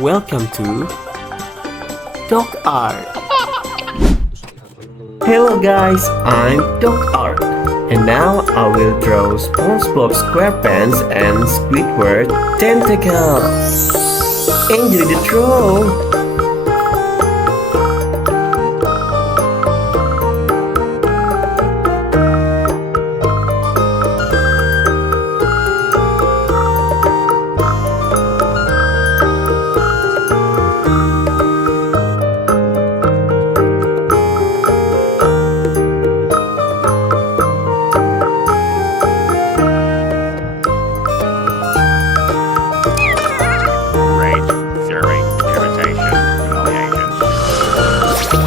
welcome to DocArt. Hello guys, I'm DocArt, and now I will draw Spongebob Squarepants and Squidward tentacle. Enjoy the draw!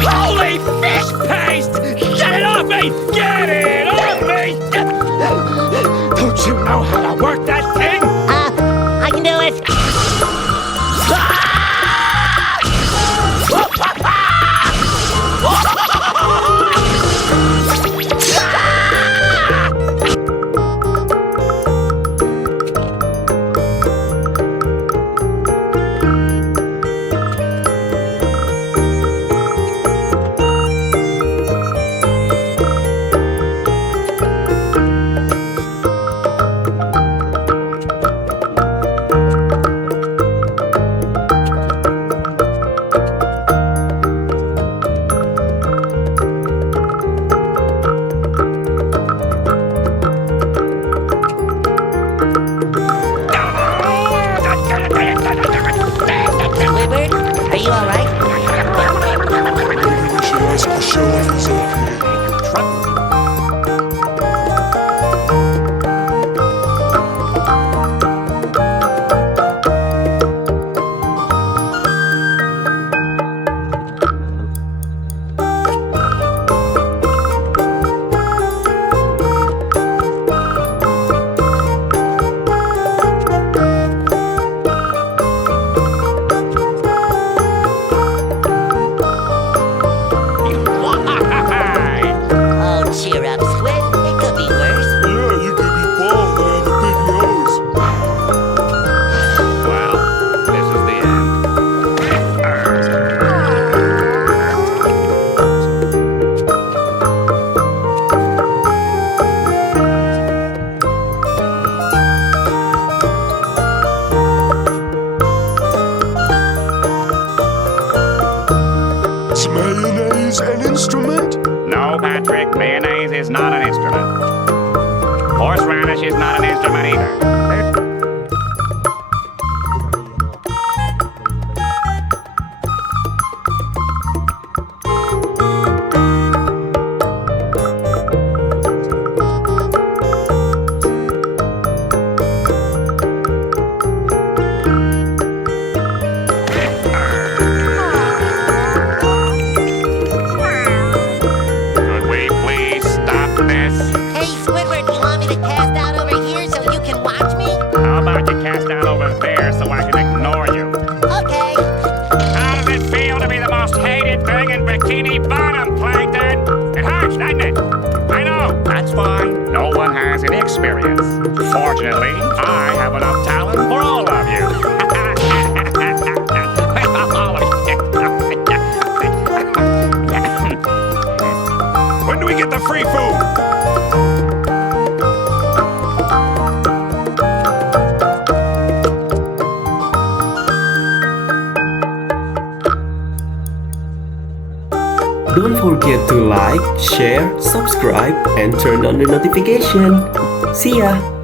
Holy fish paste! Get it off me! Get it off me! Don't you know how to work that thing? I can do it. Are you all right? Maybe we should ask the show if he's okay. Cheer up, Squid. It could be worse. Yeah, you could be bald and have a big nose. Well, this is the end. Is mayonnaise an instrument? No, Patrick, mayonnaise is not an instrument. Horseradish is not an instrument either. Could we please stop this? Hey, Squidward, you want me to cast out over here so you can watch me? How about you cast out over there so I can ignore you? Okay. How does it feel to be the most hated thing in Bikini Bottom, Plankton? It hurts, doesn't it? I know, that's fine. No one has any experience. Fortunately, I have enough talent for all of you. When do we get the free food? Don't forget to like, share, subscribe, and turn on the notification. See ya!